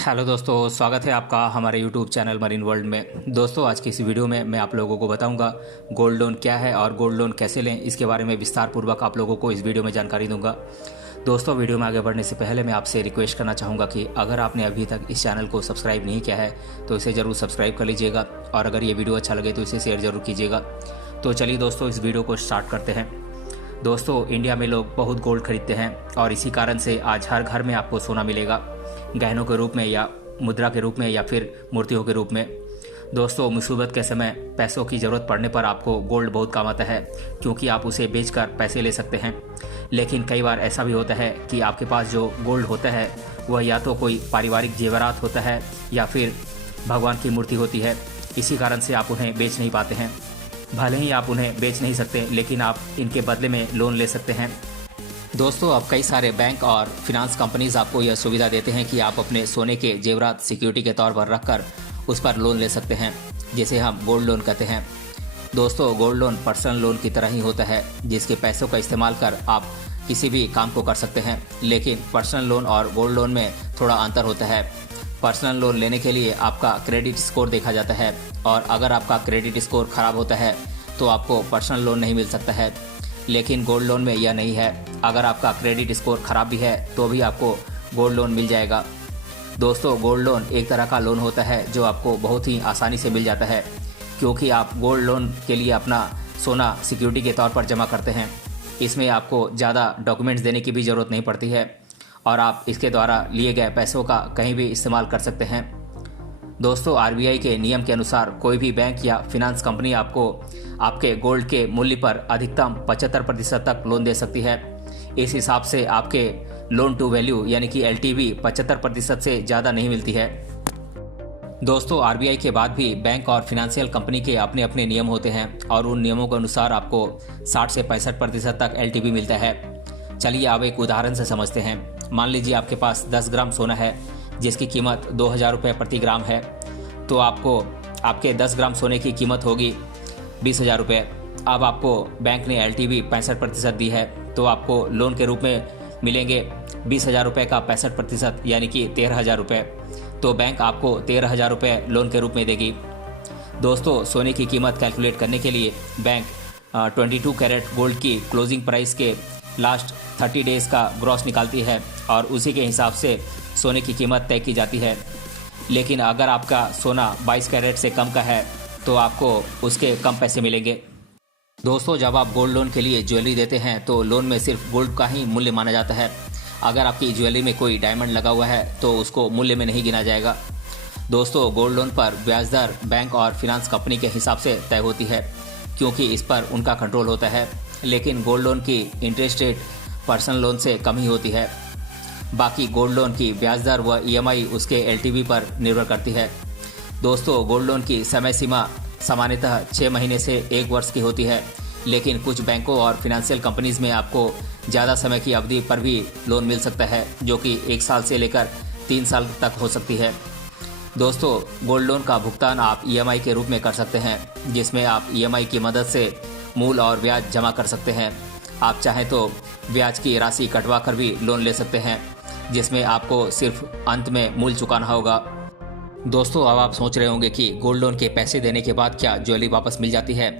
Hello दोस्तों, स्वागत है आपका हमारे यूट्यूब चैनल मरीन वर्ल्ड में। दोस्तों, आज की इस वीडियो में मैं आप लोगों को बताऊंगा गोल्ड लोन क्या है और गोल्ड लोन कैसे लें। इसके बारे में विस्तार पूर्वक आप लोगों को इस वीडियो में जानकारी दूंगा। दोस्तों, वीडियो में आगे बढ़ने से पहले मैं आपसे रिक्वेस्ट करना चाहूँगा कि अगर आपने अभी तक इस चैनल को सब्सक्राइब नहीं किया है तो इसे ज़रूर सब्सक्राइब कर लीजिएगा और अगर ये वीडियो अच्छा लगे तो इसे शेयर ज़रूर कीजिएगा। तो चलिए दोस्तों, इस वीडियो को स्टार्ट करते हैं। दोस्तों, इंडिया में लोग बहुत गोल्ड खरीदते हैं और इसी कारण से आज हर घर में आपको सोना मिलेगा, गहनों के रूप में या मुद्रा के रूप में या फिर मूर्तियों के रूप में। दोस्तों, मुसीबत के समय पैसों की ज़रूरत पड़ने पर आपको गोल्ड बहुत काम आता है, क्योंकि आप उसे बेचकर पैसे ले सकते हैं। लेकिन कई बार ऐसा भी होता है कि आपके पास जो गोल्ड होता है वह या तो कोई पारिवारिक जेवरात होता है या फिर भगवान की मूर्ति होती है। इसी कारण से आप उन्हें बेच नहीं पाते हैं। भले ही आप उन्हें बेच नहीं सकते, लेकिन आप इनके बदले में लोन ले सकते हैं। दोस्तों, अब कई सारे बैंक और फिनांस कंपनीज आपको यह सुविधा देते हैं कि आप अपने सोने के जेवरात सिक्योरिटी के तौर पर रखकर उस पर लोन ले सकते हैं, जिसे हम गोल्ड लोन कहते हैं। दोस्तों, गोल्ड लोन पर्सनल लोन की तरह ही होता है, जिसके पैसों का इस्तेमाल कर आप किसी भी काम को कर सकते हैं। लेकिन पर्सनल लोन और गोल्ड लोन में थोड़ा अंतर होता है। पर्सनल लोन लेने के लिए आपका क्रेडिट स्कोर देखा जाता है और अगर आपका क्रेडिट स्कोर खराब होता है तो आपको पर्सनल लोन नहीं मिल सकता है। लेकिन गोल्ड लोन में यह नहीं है। अगर आपका क्रेडिट स्कोर खराब भी है तो भी आपको गोल्ड लोन मिल जाएगा। दोस्तों, गोल्ड लोन एक तरह का लोन होता है जो आपको बहुत ही आसानी से मिल जाता है, क्योंकि आप गोल्ड लोन के लिए अपना सोना सिक्योरिटी के तौर पर जमा करते हैं। इसमें आपको ज़्यादा डॉक्यूमेंट्स देने की भी ज़रूरत नहीं पड़ती है और आप इसके द्वारा लिए गए पैसों का कहीं भी इस्तेमाल कर सकते हैं। दोस्तों, आरबीआई के नियम के अनुसार कोई भी बैंक या फिनांस कंपनी आपको आपके गोल्ड के मूल्य पर अधिकतम 75% तक लोन दे सकती है। इस हिसाब से आपके लोन टू वैल्यू यानी कि एलटीवी 75% से ज़्यादा नहीं मिलती है। दोस्तों, आरबीआई के बाद भी बैंक और फिनेंशियल कंपनी के अपने अपने नियम होते हैं और उन नियमों के अनुसार आपको 60 से 65% तक एलटीवी मिलता है। चलिए अब एक उदाहरण से समझते हैं। मान लीजिए आपके पास 10 ग्राम सोना है जिसकी कीमत 2000 रुपये प्रति ग्राम है, तो आपको आपके 10 ग्राम सोने की कीमत होगी 20,000 रुपये। अब आपको बैंक ने एलटीवी 65% दी है, तो आपको लोन के रूप में मिलेंगे 20,000 रुपये का 65% यानी कि 13,000 रुपये। तो बैंक आपको 13,000 रुपये लोन के रूप में देगी। दोस्तों, सोने की कीमत कैलकुलेट करने के लिए बैंक 22 कैरेट गोल्ड की क्लोजिंग प्राइस के लास्ट 30 डेज़ का ग्रॉस निकालती है और उसी के हिसाब से सोने की कीमत तय की जाती है। लेकिन अगर आपका सोना 22 कैरेट से कम का है तो आपको उसके कम पैसे मिलेंगे। दोस्तों, जब आप गोल्ड लोन के लिए ज्वेलरी देते हैं तो लोन में सिर्फ गोल्ड का ही मूल्य माना जाता है। अगर आपकी ज्वेलरी में कोई डायमंड लगा हुआ है तो उसको मूल्य में नहीं गिना जाएगा। दोस्तों, गोल्ड लोन पर ब्याज दर बैंक और फिनांस कंपनी के हिसाब से तय होती है, क्योंकि इस पर उनका कंट्रोल होता है। लेकिन गोल्ड लोन की इंटरेस्ट रेट पर्सनल लोन से कम ही होती है। बाकी गोल्ड लोन की ब्याज दर व ईएमआई उसके एलटीवी पर निर्भर करती है। दोस्तों, गोल्ड लोन की समय सीमा सामान्यतः 6 महीने से 1 वर्ष की होती है, लेकिन कुछ बैंकों और फिनेंशियल कंपनीज में आपको ज़्यादा समय की अवधि पर भी लोन मिल सकता है, जो कि 1 साल से लेकर 3 साल तक हो सकती है। दोस्तों, गोल्ड लोन का भुगतान आप ईएमआई के रूप में कर सकते हैं, जिसमें आप ईएमआई की मदद से मूल और ब्याज जमा कर सकते हैं। आप चाहें तो ब्याज की राशि कटवा कर भी लोन ले सकते हैं, जिसमें आपको सिर्फ अंत में मूल चुकाना होगा। दोस्तों, अब आप सोच रहे होंगे कि गोल्ड लोन के पैसे देने के बाद क्या ज्वेलरी वापस मिल जाती है।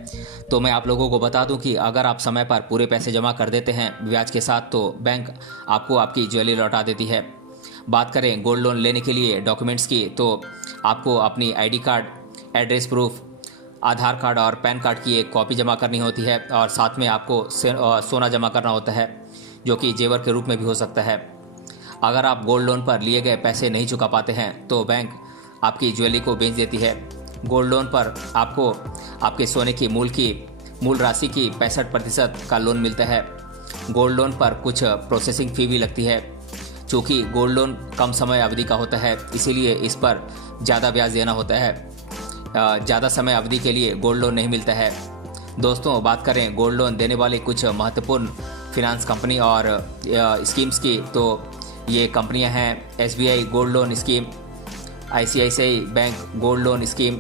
तो मैं आप लोगों को बता दूं कि अगर आप समय पर पूरे पैसे जमा कर देते हैं ब्याज के साथ, तो बैंक आपको आपकी ज्वेलरी लौटा देती है। बात करें गोल्ड लोन लेने के लिए डॉक्यूमेंट्स की, तो आपको अपनी आईडी कार्ड, एड्रेस प्रूफ, आधार कार्ड और पैन कार्ड की एक कॉपी जमा करनी होती है और साथ में आपको सोना जमा करना होता है, जो कि जेवर के रूप में भी हो सकता है। अगर आप गोल्ड लोन पर लिए गए पैसे नहीं चुका पाते हैं तो बैंक आपकी ज्वेलरी को बेच देती है। गोल्ड लोन पर आपको आपके सोने की मूल राशि की 65% का लोन मिलता है। गोल्ड लोन पर कुछ प्रोसेसिंग फ़ी भी लगती है। चूँकि गोल्ड लोन कम समय अवधि का होता है, इसीलिए इस पर ज़्यादा ब्याज देना होता है। ज़्यादा समय अवधि के लिए गोल्ड लोन नहीं मिलता है। दोस्तों, बात करें गोल्ड लोन देने वाले कुछ महत्वपूर्ण फिनांस कंपनी और स्कीम्स की, तो ये कंपनियां हैं SBI gold loan scheme, ICICI bank gold loan scheme,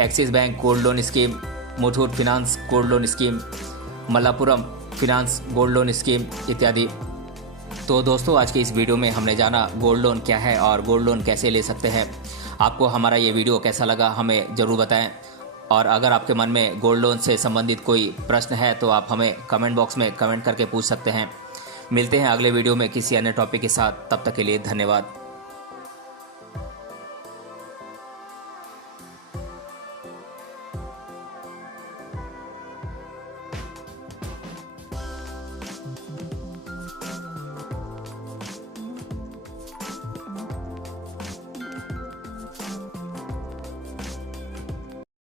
axis bank gold loan scheme, Muthoot finance gold loan scheme, Malappuram finance gold loan scheme इत्यादि। तो दोस्तों आज की इस वीडियो में हमने जाना गोल्ड लोन क्या है और गोल्ड लोन कैसे ले सकते हैं। आपको हमारा ये वीडियो कैसा लगा हमें ज़रूर बताएं, और अगर आपके मन में गोल्ड लोन से संबंधित कोई प्रश्न है तो आप हमें कमेंट बॉक्स में कमेंट करके पूछ सकते हैं। मिलते हैं अगले वीडियो में किसी अन्य टॉपिक के साथ, तब तक के लिए धन्यवाद।